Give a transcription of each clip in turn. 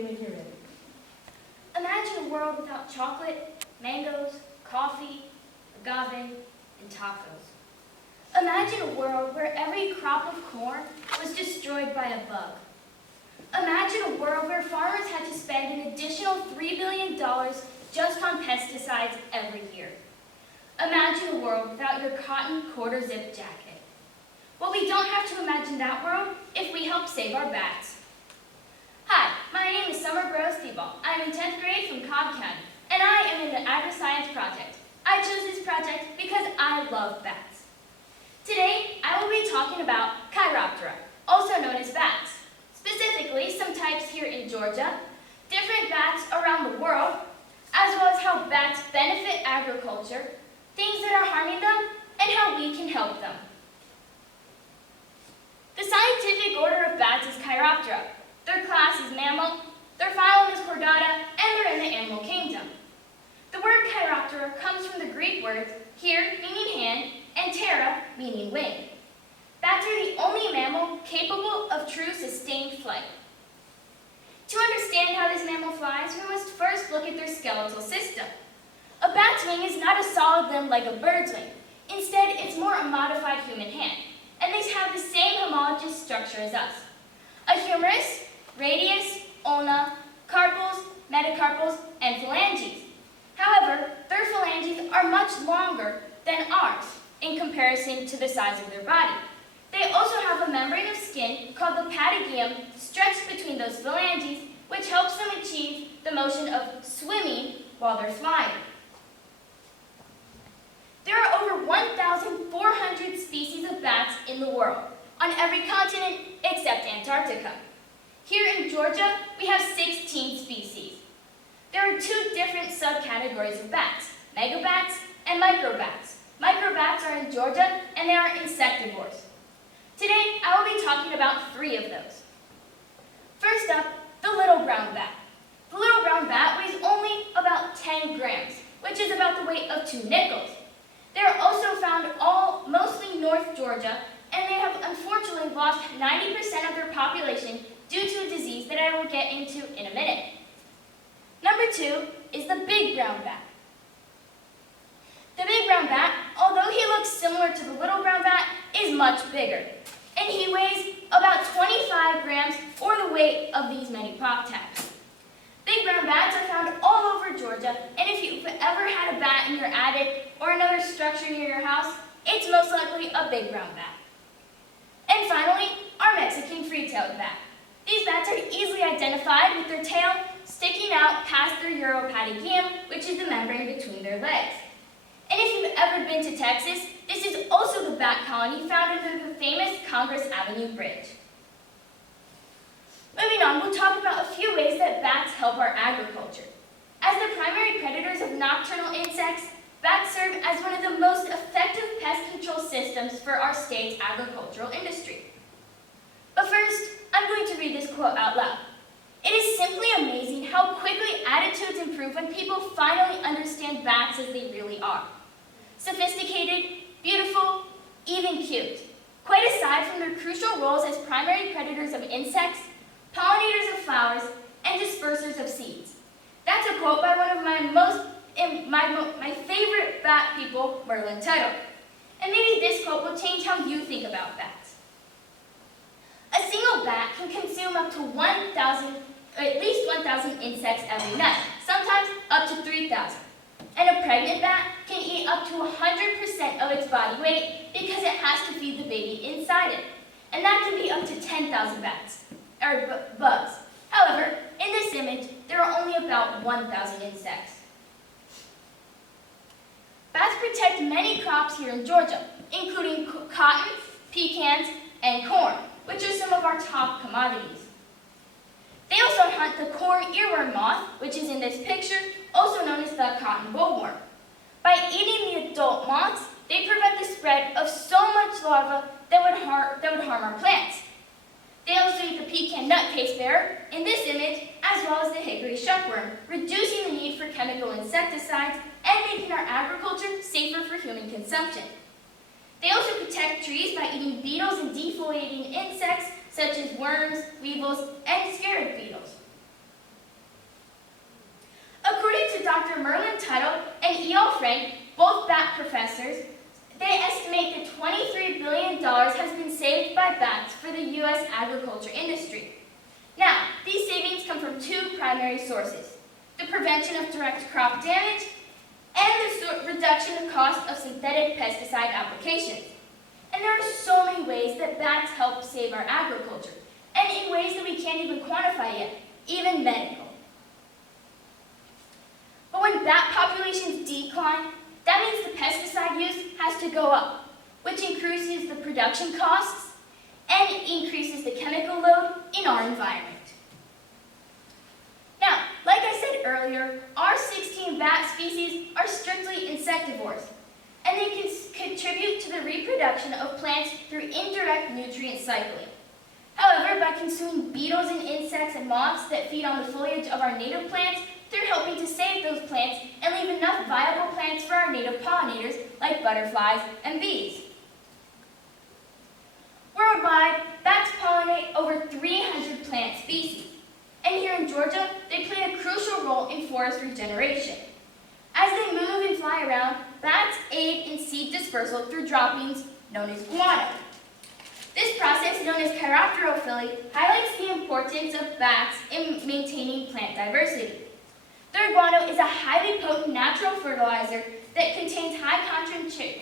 me when you're ready. Imagine a world without chocolate, mangoes, coffee, agave, and tacos. Imagine a world where every crop of corn was destroyed by a bug. Imagine a world where farmers had to spend an additional $3 billion just on pesticides every year. Imagine a world without your cotton quarter-zip jacket. Well, we don't have to imagine that world if we help save our bats. Hi, my name is Summer Burrows-Thibault. I am in 10th grade from Cobb County, and I am in the Agriscience project. I chose this project because I love bats. Today, I will be talking about Chiroptera, also known as bats. Specifically, some types here in Georgia, different bats around the world, as well as how bats benefit agriculture, things that are harming them, and how we can help them. The scientific order of bats is Chiroptera. Their class is mammal, their phylum is Chordata, and they're in the animal kingdom. The word Chiroptera comes from the Greek words here meaning hand and ptera meaning wing. Bats are the only mammal capable of true sustained flight. To understand how this mammal flies, we must first look at their skeletal system. A bat's wing is not a solid limb like a bird's wing. Instead, it's more a modified human hand, and these have the same homologous structure as us. A humerus, radius, ulna, carpals, metacarpals, and phalanges. However, their phalanges are much longer than ours in comparison to the size of their body. They also have a membrane of skin called the patagium stretched between those phalanges, which helps them achieve the motion of swimming while they're flying. There are over 1,400 species of bats in the world, on every continent except Antarctica. Here in Georgia, we have 16 species. There are two different subcategories of bats, megabats and microbats. Microbats are in Georgia, and they are insectivores. Today, I will be talking about 3 of those. First up, the little brown bat. The little brown bat weighs only about 10 grams, which is about the weight of 2 nickels. They are also found mostly North Georgia, and they have unfortunately lost 90% of their population due to a disease that I will get into in a minute. Number 2 is the big brown bat. The big brown bat, although he looks similar to the little brown bat, is much bigger. And he weighs about 25 grams, or the weight of these many pop tabs. Big brown bats are found all over Georgia, and if you've ever had a bat in your attic or another structure near your house, it's most likely a big brown bat. And finally, our Mexican free-tailed bat. These bats are easily identified with their tail sticking out past their uropatagium, which is the membrane between their legs. And if you've ever been to Texas, this is also the bat colony found under the famous Congress Avenue Bridge. Moving on, we'll talk about a few ways that bats help our agriculture. As the primary predators of nocturnal insects, bats serve as one of the most effective pest control systems for our state's agricultural industry. But first, I'm going to read this quote out loud. It is simply amazing how quickly attitudes improve when people finally understand bats as they really are. Sophisticated, beautiful, even cute. Quite aside from their crucial roles as primary predators of insects, pollinators of flowers, and dispersers of seeds. That's a quote by one of my favorite bat people, Merlin Tuttle. And maybe this quote will change how you think about bats. A single bat can consume up to at least 1,000 insects every night, sometimes up to 3,000. And a pregnant bat can eat up to 100% of its body weight because it has to feed the baby inside it. And that can be up to 10,000 bugs. However, in this image, there are only about 1,000 insects. Bats protect many crops here in Georgia, including cotton, pecans, and corn, which are some of our top commodities. They also hunt the corn earworm moth, which is in this picture, also known as the cotton bollworm. By eating the adult moths, they prevent the spread of so much larvae that would harm our plants. They also eat the pecan nutcase bearer, in this image, as well as the hickory shuckworm, reducing the need for chemical insecticides and making our agriculture safer for human consumption. They also protect trees by eating beetles and defoliating insects such as worms, weevils, and scarab beetles. According to Dr. Merlin Tuttle and E.L. Frank, both bat professors, they estimate that $23 billion has been saved by bats for the U.S. agriculture industry. Now, these savings come from two primary sources: the prevention of direct crop damage and the reduction of cost of synthetic pesticide applications. And there are so many ways that bats help save our agriculture, and in ways that we can't even quantify yet, even medical. But when bat populations decline, that means the pesticide use has to go up, which increases the production costs and increases the chemical load in our environment. Now, like I said earlier, our 16 bat species are strictly insectivores, and they can contribute to the reproduction of plants through indirect nutrient cycling. However, by consuming beetles and insects and moths that feed on the foliage of our native plants, they're helping to save those plants and leave enough viable plants for our native pollinators like butterflies and bees. Worldwide, bats pollinate over 300 plant species, and here in Georgia, they play a crucial role in forest regeneration. As they move and fly around, bats aid in seed dispersal through droppings known as guano. This process, known as chiropterophily, highlights the importance of bats in maintaining plant diversity. Their guano is a highly potent natural fertilizer that contains high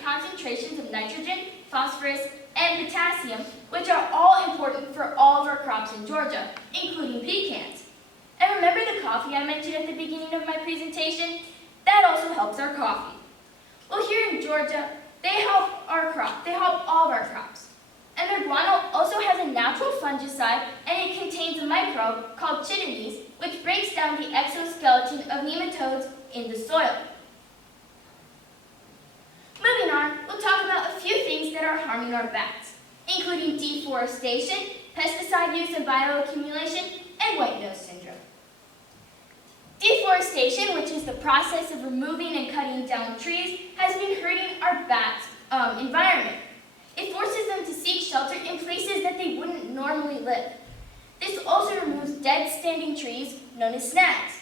concentrations of nitrogen, phosphorus, and potassium, which are all important for all of our crops in Georgia, including pecans. And remember the coffee I mentioned at the beginning of my presentation? That also helps our coffee. Well, here in Georgia, they help all of our crops. And their guano also has a natural fungicide, and it contains a microbe called chitines, which breaks down the exoskeleton of nematodes in the soil. Moving on, we'll talk about a few things that are harming our bats, including deforestation, pesticide use and bioaccumulation, and white-nose syndrome. Deforestation, which is the process of removing and cutting down trees, has been hurting our bats' environment. It forces them to seek shelter in places that they wouldn't normally live. This also removes dead standing trees, known as snags.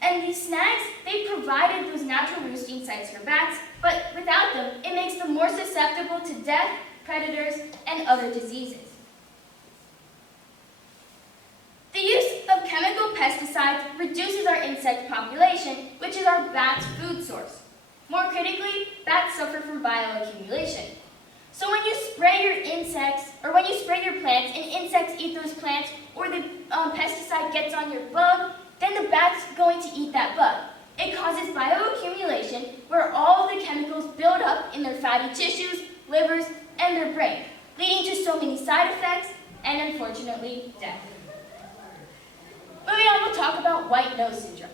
And these snags, they provided those natural roosting sites for bats, but without them, it makes them more susceptible to death, predators, and other diseases. The use of chemical pesticides reduces our insect population, which is our bats' food source. More critically, bats suffer from bioaccumulation. So when you spray your insects, or when you spray your plants and insects eat those plants, or the pesticide gets on your bug, then the bat's going to eat that bug. It causes bioaccumulation, where all of the chemicals build up in their fatty tissues, livers, and their brain, leading to so many side effects and, unfortunately, death. Moving on, we'll talk about white-nose syndrome.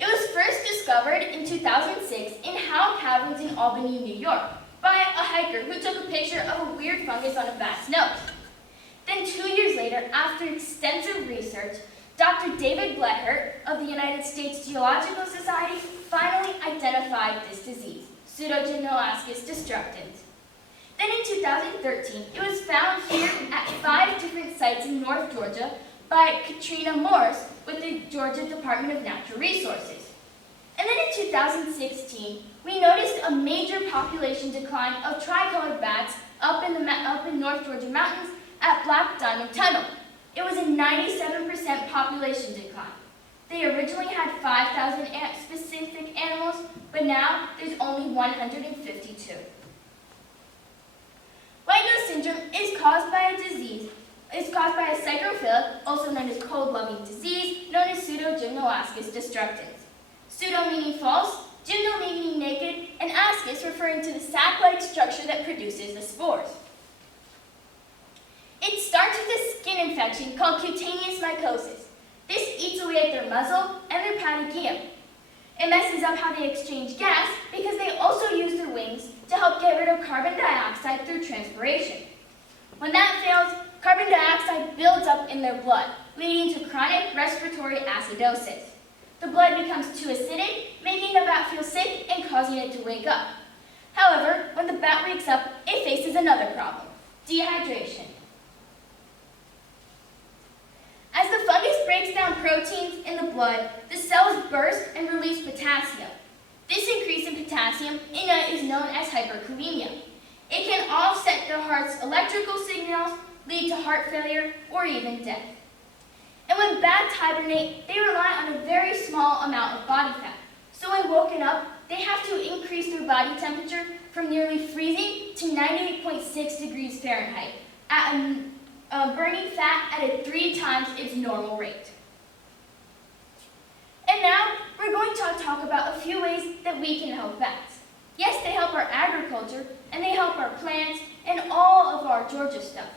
It was first discovered in 2006 in Howe Caverns in Albany, New York, by a hiker who took a picture of a weird fungus on a bat's nose. Then 2 years later, after extensive research, Dr. David Blehert of the United States Geological Society finally identified this disease, Pseudogenoascus destructans. Then in 2013, it was found here at 5 different sites in North Georgia by Katrina Morse with the Georgia Department of Natural Resources. And then in 2016, we noticed a major population decline of tricolored bats up in North Georgia mountains at Black Diamond Tunnel. It was a 97% population decline. They originally had 5,000 specific animals, but now there's only 152. White-nose syndrome is caused by a psychrophilic, also known as cold-loving disease, known as Pseudogenoascus destructans. Pseudo meaning false, gymno meaning naked, and ascus referring to the sac-like structure that produces the spores. It starts with a skin infection called cutaneous mycosis. This eats away at their muzzle and their patagium. It messes up how they exchange gas because they also use their wings to help get rid of carbon dioxide through transpiration. When that fails, carbon dioxide builds up in their blood, leading to chronic respiratory acidosis. The blood becomes too acidic, making the bat feel sick and causing it to wake up. However, when the bat wakes up, it faces another problem: dehydration. As the fungus breaks down proteins in the blood, the cells burst and release potassium. This increase in potassium is known as hyperkalemia. It can offset the heart's electrical signals, lead to heart failure, or even death. And when bats hibernate, they rely on a very small amount of body fat. So when woken up, they have to increase their body temperature from nearly freezing to 98.6 degrees Fahrenheit, at burning fat at a 3 times its normal rate. And now, we're going to talk about a few ways that we can help bats. Yes, they help our agriculture, and they help our plants, and all of our Georgia stuff.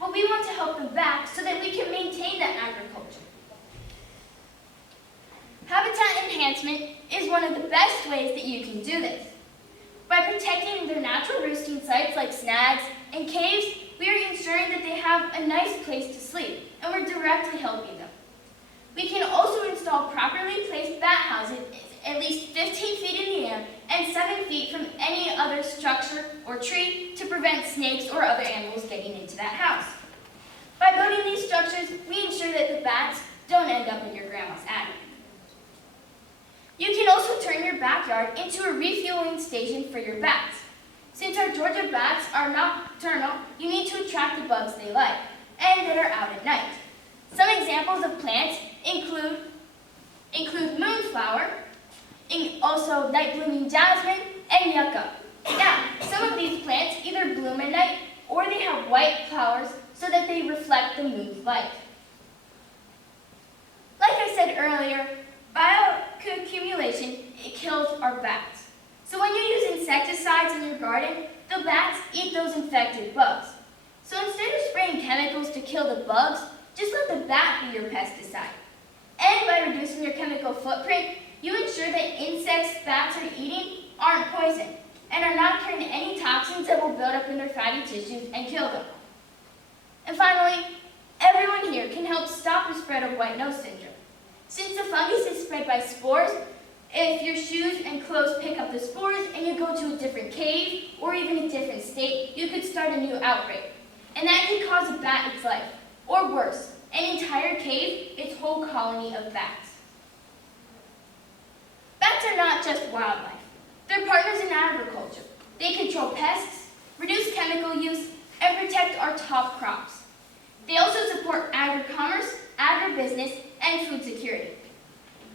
But we want to help them back so that we can maintain that agriculture. Habitat enhancement is one of the best ways that you can do this. By protecting their natural roosting sites like snags and caves, we are ensuring that they have a nice place to sleep, and we're directly helping them. We can also install properly placed bat houses at least 15 feet in the air and 7 feet from any other structure or tree to prevent snakes or other animals getting into that house. By building these structures, we ensure that the bats don't end up in your grandma's attic. You can also turn your backyard into a refueling station for your bats. Since our Georgia bats are nocturnal, you need to attract the bugs they like and that are out at night. Some examples of plants include moonflower, also night-blooming jasmine, and yucca. Now, some of these plants either bloom at night or they have white flowers so that they reflect the moon's light. Like I said earlier, bioaccumulation, it kills our bats. So when you use insecticides in your garden, the bats eat those infected bugs. So instead of spraying chemicals to kill the bugs, just let the bat be your pesticide. And by reducing your chemical footprint, you ensure that insects bats are eating aren't poison and are not carrying any toxins that will build up in their fatty tissues and kill them. And finally, everyone here can help stop the spread of white nose syndrome. Since the fungus is spread by spores, if your shoes and clothes pick up the spores and you go to a different cave or even a different state, you could start a new outbreak. And that could cause a bat its life, or worse, an entire cave, its whole colony of bats. Bats are not just wildlife. They're partners in agriculture. They control pests, reduce chemical use, and protect our top crops. They also support agri-commerce, agribusiness, and food security.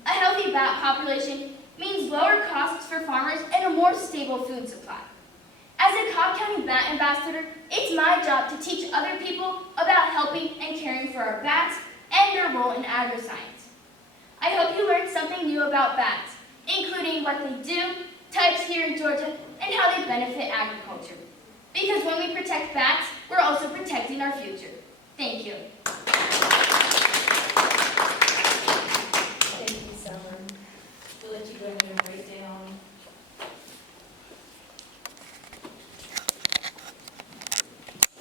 A healthy bat population means lower costs for farmers and a more stable food supply. As a Cobb County Bat Ambassador, it's my job to teach other people about helping and caring for our bats and their role in agriscience. I hope you learned something new about bats, including what they do, types here in Georgia, and how they benefit agriculture. Because when we protect bats, we're also protecting our future. Thank you.